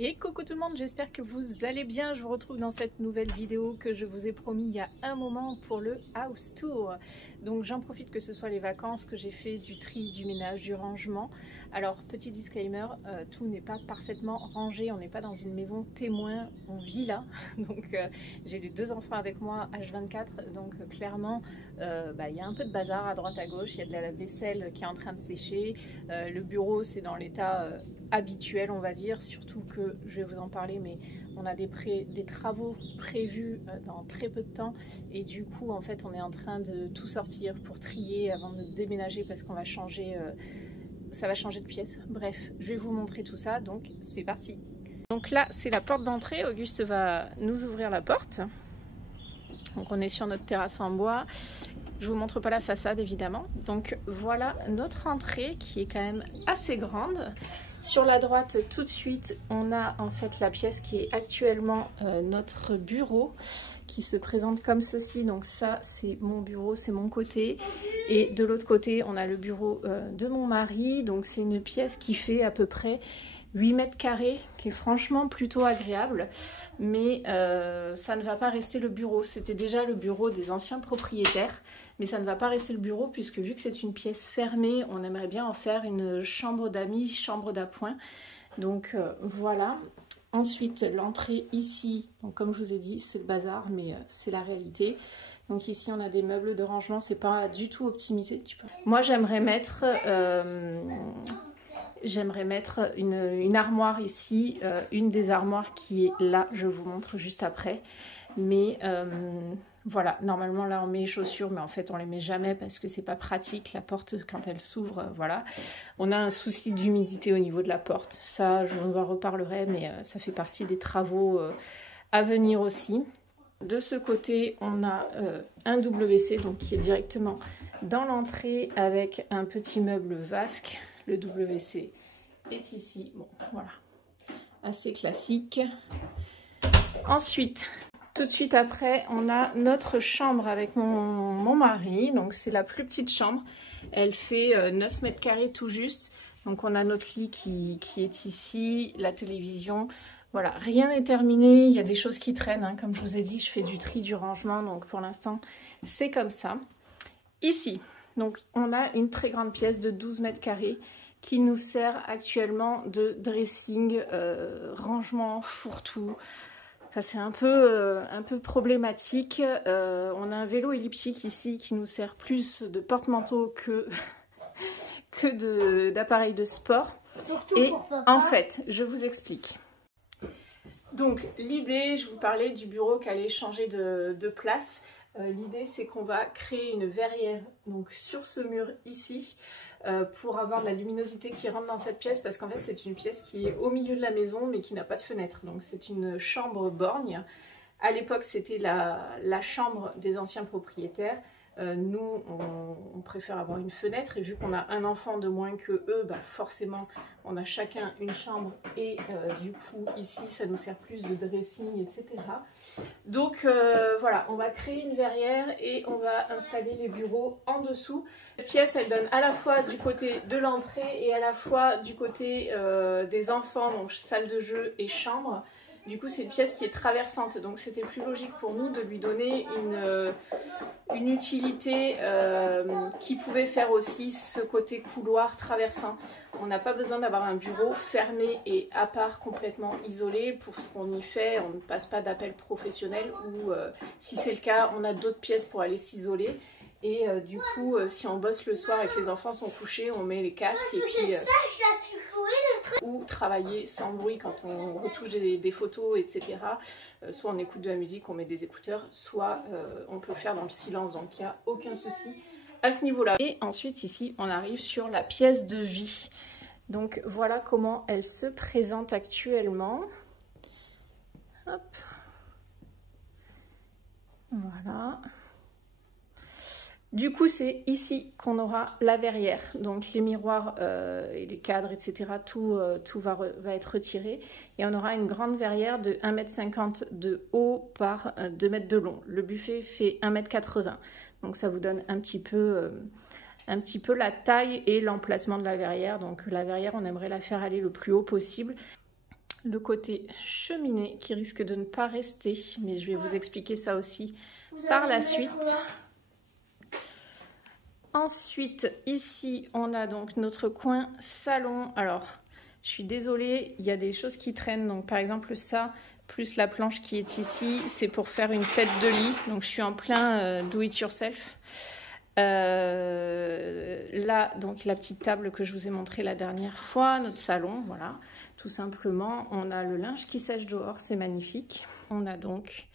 Et coucou tout le monde, j'espère que vous allez bien. Je vous retrouve dans cette nouvelle vidéo que je vous ai promis il y a un moment pour le house tour. Donc j'en profite que ce soit les vacances, que j'ai fait du tri, du ménage, du rangement. Alors petit disclaimer, tout n'est pas parfaitement rangé, on n'est pas dans une maison témoin, on vit là. Donc j'ai les deux enfants avec moi H24, donc clairement il y a un peu de bazar à droite à gauche, il y a de la vaisselle qui est en train de sécher, le bureau c'est dans l'état habituel on va dire, surtout que je vais vous en parler mais on a des travaux prévus dans très peu de temps et du coup en fait on est en train de tout sortir pour trier avant de déménager parce qu'on va changer, ça va changer de pièce. Bref, je vais vous montrer tout ça, donc c'est parti. Donc là c'est la porte d'entrée, Auguste va nous ouvrir la porte. Donc on est sur notre terrasse en bois. Je vous montre pas la façade évidemment. Donc voilà notre entrée qui est quand même assez grande. Sur la droite tout de suite on a en fait la pièce qui est actuellement notre bureau qui se présente comme ceci. Donc ça c'est mon bureau, c'est mon côté. Et de l'autre côté on a le bureau de mon mari. Donc c'est une pièce qui fait à peu près 8 mètres carrés, qui est franchement plutôt agréable, mais ça ne va pas rester le bureau. C'était déjà le bureau des anciens propriétaires, mais ça ne va pas rester le bureau puisque vu que c'est une pièce fermée, on aimerait bien en faire une chambre d'amis, chambre d'appoint. Donc voilà. Ensuite, l'entrée ici, donc comme je vous ai dit, c'est le bazar, mais c'est la réalité. Donc ici, on a des meubles de rangement, c'est pas du tout optimisé. Moi, j'aimerais mettre... J'aimerais mettre une armoire ici, une des armoires qui est là, je vous montre juste après. Mais voilà, normalement là on met les chaussures, mais en fait on les met jamais parce que c'est pas pratique. La porte quand elle s'ouvre, voilà. On a un souci d'humidité au niveau de la porte. Ça, je vous en reparlerai, mais ça fait partie des travaux à venir aussi. De ce côté, on a un WC donc qui est directement dans l'entrée avec un petit meuble vasque. Le WC est ici. Bon, voilà. Assez classique. Ensuite, tout de suite après, on a notre chambre avec mon mari. Donc, c'est la plus petite chambre. Elle fait 9 mètres carrés tout juste. Donc, on a notre lit qui est ici, la télévision. Voilà, rien n'est terminé. Il y a des choses qui traînent. Hein. Comme je vous ai dit, je fais du tri, du rangement. Donc, pour l'instant, c'est comme ça. Ici, donc, on a une très grande pièce de 12 mètres carrés qui nous sert actuellement de dressing, rangement, fourre-tout. Ça c'est un peu problématique. On a un vélo elliptique ici qui nous sert plus de porte-manteau que d'appareil de sport. Surtout et en fait, je vous explique. Donc l'idée, je vous parlais du bureau qui allait changer de place. L'idée c'est qu'on va créer une verrière donc sur ce mur ici. Pour avoir de la luminosité qui rentre dans cette pièce parce qu'en fait c'est une pièce qui est au milieu de la maison mais qui n'a pas de fenêtre, donc c'est une chambre borgne. À l'époque c'était la chambre des anciens propriétaires. Nous on préfère avoir une fenêtre et vu qu'on a un enfant de moins que eux, bah forcément on a chacun une chambre et du coup ici ça nous sert plus de dressing etc. Donc voilà, on va créer une verrière et on va installer les bureaux en dessous. Cette pièce elle donne à la fois du côté de l'entrée et à la fois du côté des enfants, donc salle de jeu et chambre. Du coup c'est une pièce qui est traversante, donc c'était plus logique pour nous de lui donner une utilité qui pouvait faire aussi ce côté couloir traversant. On n'a pas besoin d'avoir un bureau fermé et à part complètement isolé. Pour ce qu'on y fait, on ne passe pas d'appel professionnel ou si c'est le cas, on a d'autres pièces pour aller s'isoler. Et du coup, si on bosse le soir et que les enfants sont couchés, on met les casques et puis ou travailler sans bruit quand on retouche des photos, etc. Soit on écoute de la musique, on met des écouteurs, soit on peut le faire dans le silence, donc il n'y a aucun souci à ce niveau-là. Et ensuite ici, on arrive sur la pièce de vie. Donc voilà comment elle se présente actuellement. Hop. Voilà. Du coup, c'est ici qu'on aura la verrière. Donc les miroirs et les cadres, etc., tout va être retiré. Et on aura une grande verrière de 1,50 m de haut par 2 m de long. Le buffet fait 1,80 m. Donc ça vous donne un petit peu la taille et l'emplacement de la verrière. Donc la verrière, on aimerait la faire aller le plus haut possible. le côté cheminée qui risque de ne pas rester, mais je vais vous expliquer ça aussi par la suite. Ensuite, ici, on a donc notre coin salon. Alors, je suis désolée, il y a des choses qui traînent. Donc, par exemple, ça, plus la planche qui est ici, c'est pour faire une tête de lit. Donc, je suis en plein do it yourself. Là, donc, la petite table que je vous ai montrée la dernière fois, notre salon, voilà. Tout simplement, on a le linge qui sèche dehors, c'est magnifique. On a donc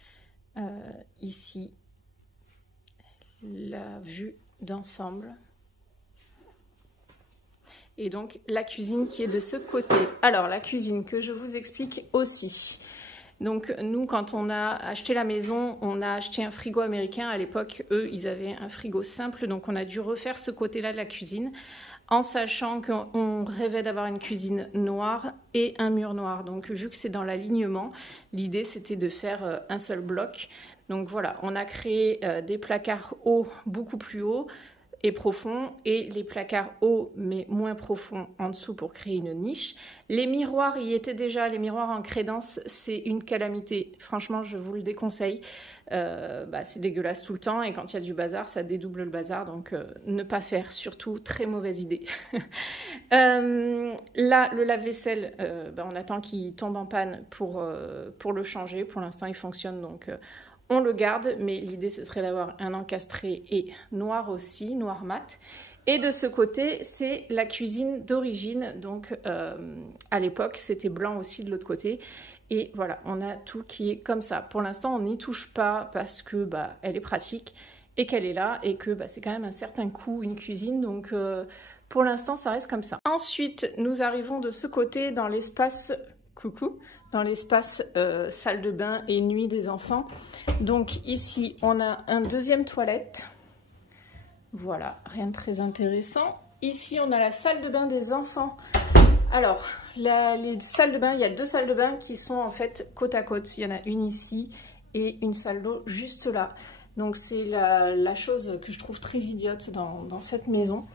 ici la vue d'ensemble. Et donc la cuisine qui est de ce côté. Alors la cuisine que je vous explique aussi. Donc nous, quand on a acheté la maison, on a acheté un frigo américain. À l'époque, eux, ils avaient un frigo simple. Donc on a dû refaire ce côté-là de la cuisine, en sachant qu'on rêvait d'avoir une cuisine noire et un mur noir. Donc vu que c'est dans l'alignement, l'idée c'était de faire un seul bloc. Donc voilà, on a créé des placards hauts beaucoup plus hauts et profonds, et les placards hauts mais moins profonds en dessous pour créer une niche. Les miroirs y étaient déjà, les miroirs en crédence, c'est une calamité. Franchement, je vous le déconseille. C'est dégueulasse tout le temps, et quand il y a du bazar, ça dédouble le bazar, donc ne pas faire, surtout, très mauvaise idée. Là, le lave-vaisselle, on attend qu'il tombe en panne pour le changer. Pour l'instant, il fonctionne, donc on le garde, mais l'idée, ce serait d'avoir un encastré et noir aussi, noir mat. Et de ce côté, c'est la cuisine d'origine, donc à l'époque, c'était blanc aussi de l'autre côté. Et voilà, on a tout qui est comme ça. Pour l'instant, on n'y touche pas parce que elle est pratique et qu'elle est là, et que c'est quand même un certain coût, une cuisine. Donc pour l'instant, ça reste comme ça. Ensuite, nous arrivons de ce côté dans l'espace... Coucou, dans l'espace salle de bain et nuit des enfants. Donc ici, on a un deuxième toilette. Voilà, rien de très intéressant. Ici, on a la salle de bain des enfants. Alors, les salles de bain, il y a deux salles de bain qui sont en fait côte à côte. Il y en a une ici et une salle d'eau juste là. Donc c'est la chose que je trouve très idiote dans cette maison.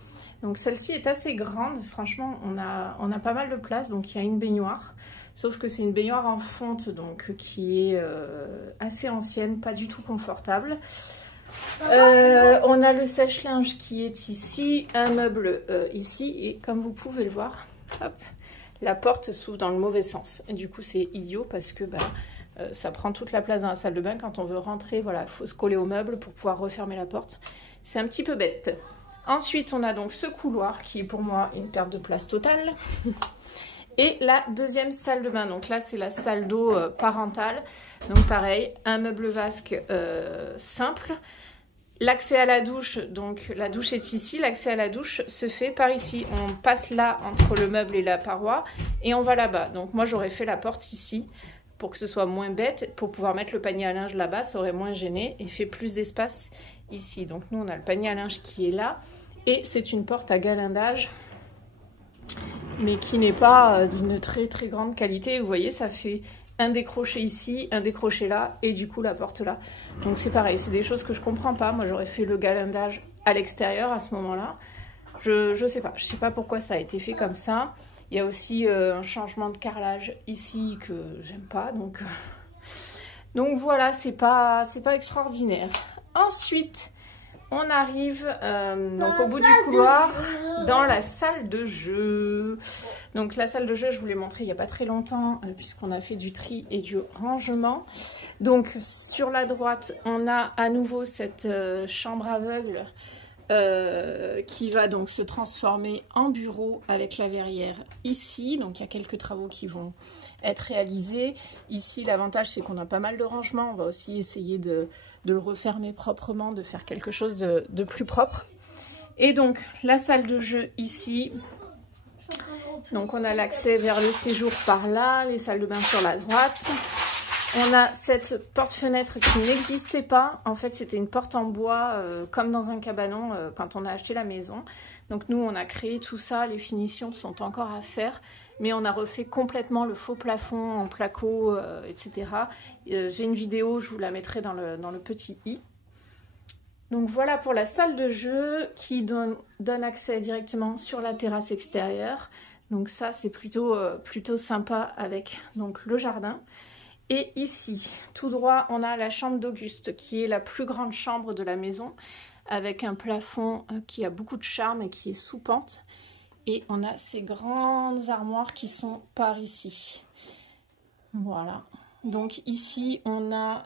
Donc celle-ci est assez grande. Franchement, on a pas mal de place. Donc il y a une baignoire. Sauf que c'est une baignoire en fonte, donc qui est assez ancienne, pas du tout confortable. On a le sèche-linge qui est ici, un meuble ici, et comme vous pouvez le voir, hop, la porte s'ouvre dans le mauvais sens. Et du coup, c'est idiot parce que ça prend toute la place dans la salle de bain. Quand on veut rentrer, voilà, il faut se coller au meuble pour pouvoir refermer la porte. C'est un petit peu bête. Ensuite, on a donc ce couloir qui est pour moi une perte de place totale. Et la deuxième salle de bain, donc là c'est la salle d'eau parentale, donc pareil, un meuble vasque simple. L'accès à la douche, donc la douche est ici, l'accès à la douche se fait par ici. On passe là entre le meuble et la paroi et on va là-bas. Donc moi j'aurais fait la porte ici pour que ce soit moins bête, pour pouvoir mettre le panier à linge là-bas, ça aurait moins gêné et fait plus d'espace ici. Donc nous on a le panier à linge qui est là et c'est une porte à galindage, mais qui n'est pas d'une très très grande qualité. Vous voyez, ça fait un décroché ici, un décroché là, et du coup la porte là. Donc c'est pareil, c'est des choses que je comprends pas. Moi j'aurais fait le galindage à l'extérieur à ce moment-là. Je sais pas pourquoi ça a été fait comme ça. Il y a aussi un changement de carrelage ici que j'aime pas, donc voilà, c'est pas extraordinaire. Ensuite, on arrive donc au bout du couloir dans la salle de jeu. Donc la salle de jeu, je vous l'ai montré il n'y a pas très longtemps puisqu'on a fait du tri et du rangement. Donc sur la droite, on a à nouveau cette chambre aveugle qui va donc se transformer en bureau avec la verrière ici. Donc il y a quelques travaux qui vont être réalisés. Ici, l'avantage c'est qu'on a pas mal de rangement. On va aussi essayer de le refermer proprement, de faire quelque chose de plus propre. Et donc la salle de jeu ici, donc on a l'accès vers le séjour par là, les salles de bain sur la droite. On a cette porte-fenêtre qui n'existait pas, en fait c'était une porte en bois comme dans un cabanon quand on a acheté la maison. Donc nous on a créé tout ça, les finitions sont encore à faire, mais on a refait complètement le faux plafond en placo, etc. J'ai une vidéo, je vous la mettrai dans le petit i. Donc voilà pour la salle de jeu qui donne accès directement sur la terrasse extérieure. Donc ça c'est plutôt sympa avec donc le jardin. Et ici, tout droit, on a la chambre d'Auguste qui est la plus grande chambre de la maison avec un plafond qui a beaucoup de charme et qui est sous pente. Et on a ces grandes armoires qui sont par ici. Voilà. Donc ici, on a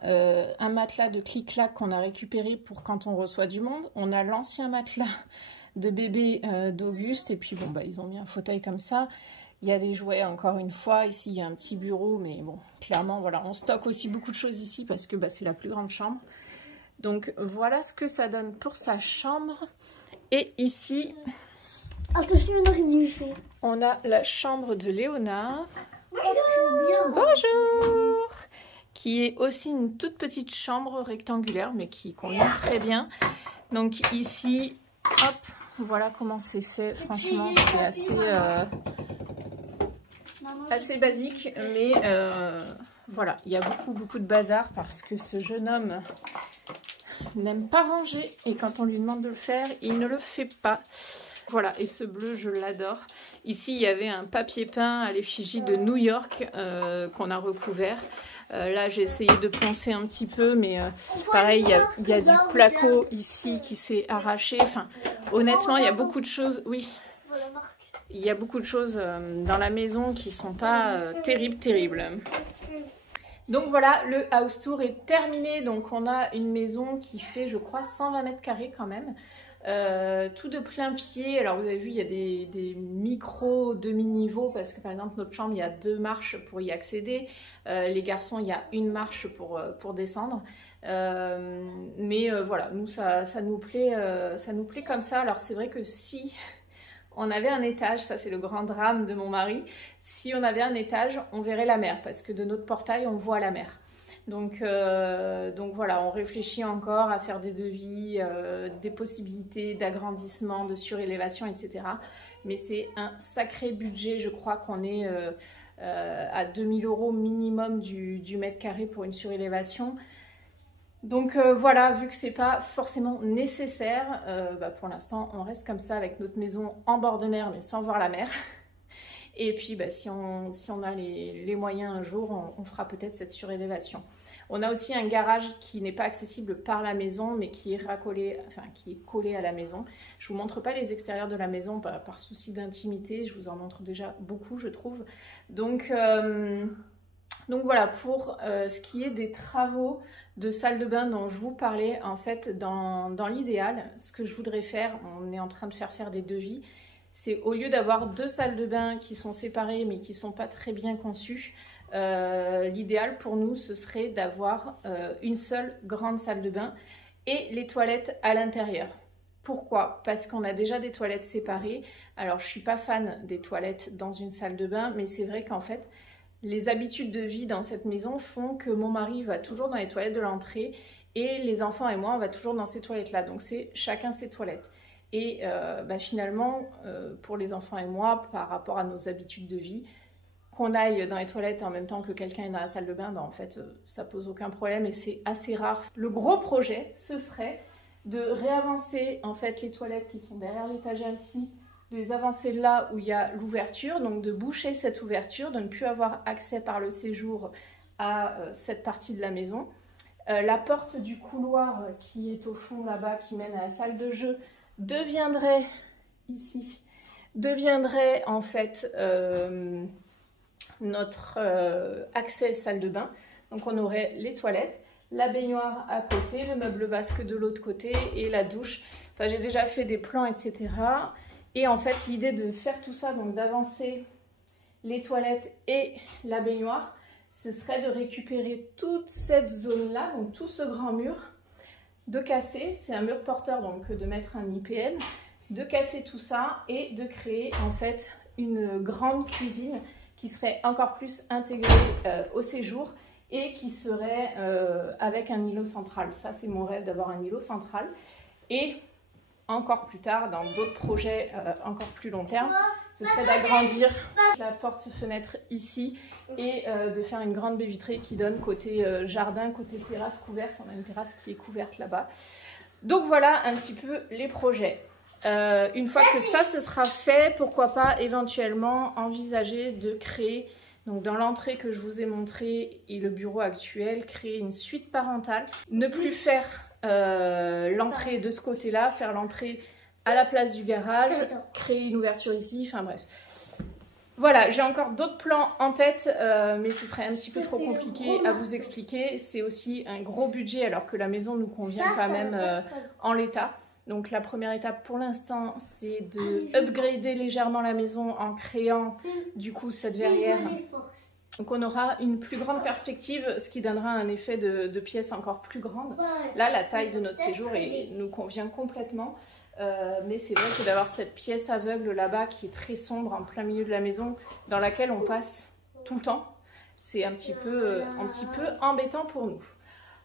un matelas de clic-clac qu'on a récupéré pour quand on reçoit du monde. On a l'ancien matelas de bébé d'Auguste. Et puis bon, bah, ils ont mis un fauteuil comme ça. Il y a des jouets encore une fois. Ici, il y a un petit bureau. Mais bon, clairement, voilà. On stocke aussi beaucoup de choses ici parce que bah, c'est la plus grande chambre. Donc voilà ce que ça donne pour sa chambre. Et ici, on a la chambre de Léonard. Bonjour! Qui est aussi une toute petite chambre rectangulaire, mais qui convient très bien. Donc ici, hop, voilà comment c'est fait. Franchement, c'est assez basique, mais voilà, il y a beaucoup de bazar parce que ce jeune homme n'aime pas ranger et quand on lui demande de le faire, il ne le fait pas. Voilà, et ce bleu, je l'adore. Ici, il y avait un papier peint à l'effigie de New York qu'on a recouvert. Là, j'ai essayé de poncer un petit peu, mais pareil, il y a du placo ici qui s'est arraché. Enfin, honnêtement, il y a beaucoup de choses. Oui, il y a beaucoup de choses dans la maison qui sont pas terribles. Donc voilà, le house tour est terminé. Donc on a une maison qui fait, je crois, 120 mètres carrés quand même. Tout de plein pied. Alors vous avez vu, il y a des micro demi-niveaux parce que par exemple notre chambre, il y a 2 marches pour y accéder. Les garçons, il y a 1 marche pour descendre. Mais voilà, nous ça nous plaît comme ça. Alors c'est vrai que si on avait un étage, ça c'est le grand drame de mon mari, si on avait un étage, on verrait la mer parce que de notre portail, on voit la mer. Donc voilà, on réfléchit encore à faire des devis, des possibilités d'agrandissement, de surélévation, etc. Mais c'est un sacré budget, je crois qu'on est à 2000 € minimum du mètre carré pour une surélévation. Donc voilà, vu que c'est pas forcément nécessaire, bah pour l'instant on reste comme ça avec notre maison en bord de mer mais sans voir la mer. Et puis bah, si on a les moyens un jour, on fera peut-être cette surélévation. On a aussi un garage qui n'est pas accessible par la maison mais qui est racolé, enfin qui est collé à la maison. Je vous montre pas les extérieurs de la maison par souci d'intimité, je vous en montre déjà beaucoup je trouve. Donc voilà, pour ce qui est des travaux de salle de bain dont je vous parlais, en fait, dans l'idéal, ce que je voudrais faire, on est en train de faire des devis, c'est au lieu d'avoir 2 salles de bain qui sont séparées mais qui ne sont pas très bien conçues, l'idéal pour nous, ce serait d'avoir une seule grande salle de bain et les toilettes à l'intérieur. Pourquoi? Parce qu'on a déjà des toilettes séparées. Alors, je ne suis pas fan des toilettes dans une salle de bain, mais c'est vrai qu'en fait, les habitudes de vie dans cette maison font que mon mari va toujours dans les toilettes de l'entrée et les enfants et moi, on va toujours dans ces toilettes-là. Donc, c'est chacun ses toilettes. Et bah, finalement, pour les enfants et moi, par rapport à nos habitudes de vie, qu'on aille dans les toilettes en même temps que quelqu'un est dans la salle de bain, bah, en fait, ça pose aucun problème et c'est assez rare. Le gros projet, ce serait de réavancer en fait les toilettes qui sont derrière l'étagère ici, de les avancer là où il y a l'ouverture, donc de boucher cette ouverture, de ne plus avoir accès par le séjour à cette partie de la maison. La porte du couloir qui est au fond là-bas, qui mène à la salle de jeu, deviendrait en fait notre accès salle de bain. Donc on aurait les toilettes, la baignoire à côté, le meuble vasque de l'autre côté et la douche. Enfin, j'ai déjà fait des plans, etc. Et en fait, l'idée de faire tout ça, donc d'avancer les toilettes et la baignoire, ce serait de récupérer toute cette zone-là, donc tout ce grand mur, de casser, c'est un mur porteur, donc de mettre un IPN, de casser tout ça et de créer en fait une grande cuisine qui serait encore plus intégrée au séjour et qui serait avec un îlot central. Ça, c'est mon rêve d'avoir un îlot central. Et encore plus tard, dans d'autres projets encore plus long terme, ce serait d'agrandir la porte-fenêtre ici et de faire une grande baie vitrée qui donne côté jardin, côté terrasse couverte. On a une terrasse qui est couverte là-bas. Donc voilà un petit peu les projets. Une fois que ça ce sera fait, pourquoi pas éventuellement envisager de créer, donc dans l'entrée que je vous ai montré et le bureau actuel, créer une suite parentale. Ne plus faire l'entrée de ce côté-là, faire l'entrée à la place du garage, créer une ouverture ici, enfin bref. Voilà, j'ai encore d'autres plans en tête, mais ce serait un petit peu trop compliqué à vous expliquer. C'est aussi un gros budget alors que la maison nous convient quand même en l'état. Donc la première étape pour l'instant, c'est de upgrader légèrement la maison en créant du coup cette verrière. Donc on aura une plus grande perspective, ce qui donnera un effet de pièce encore plus grande. Là, la taille de notre séjour nous convient complètement. Mais c'est vrai que d'avoir cette pièce aveugle là-bas qui est très sombre en plein milieu de la maison, dans laquelle on passe tout le temps, c'est un petit peu embêtant pour nous.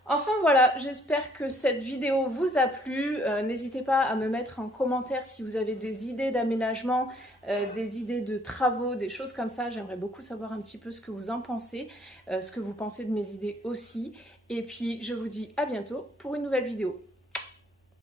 Enfin voilà, j'espère que cette vidéo vous a plu. N'hésitez pas à me mettre en commentaire si vous avez des idées d'aménagement, des idées de travaux, des choses comme ça. J'aimerais beaucoup savoir un petit peu ce que vous en pensez, ce que vous pensez de mes idées aussi. Et puis je vous dis à bientôt pour une nouvelle vidéo.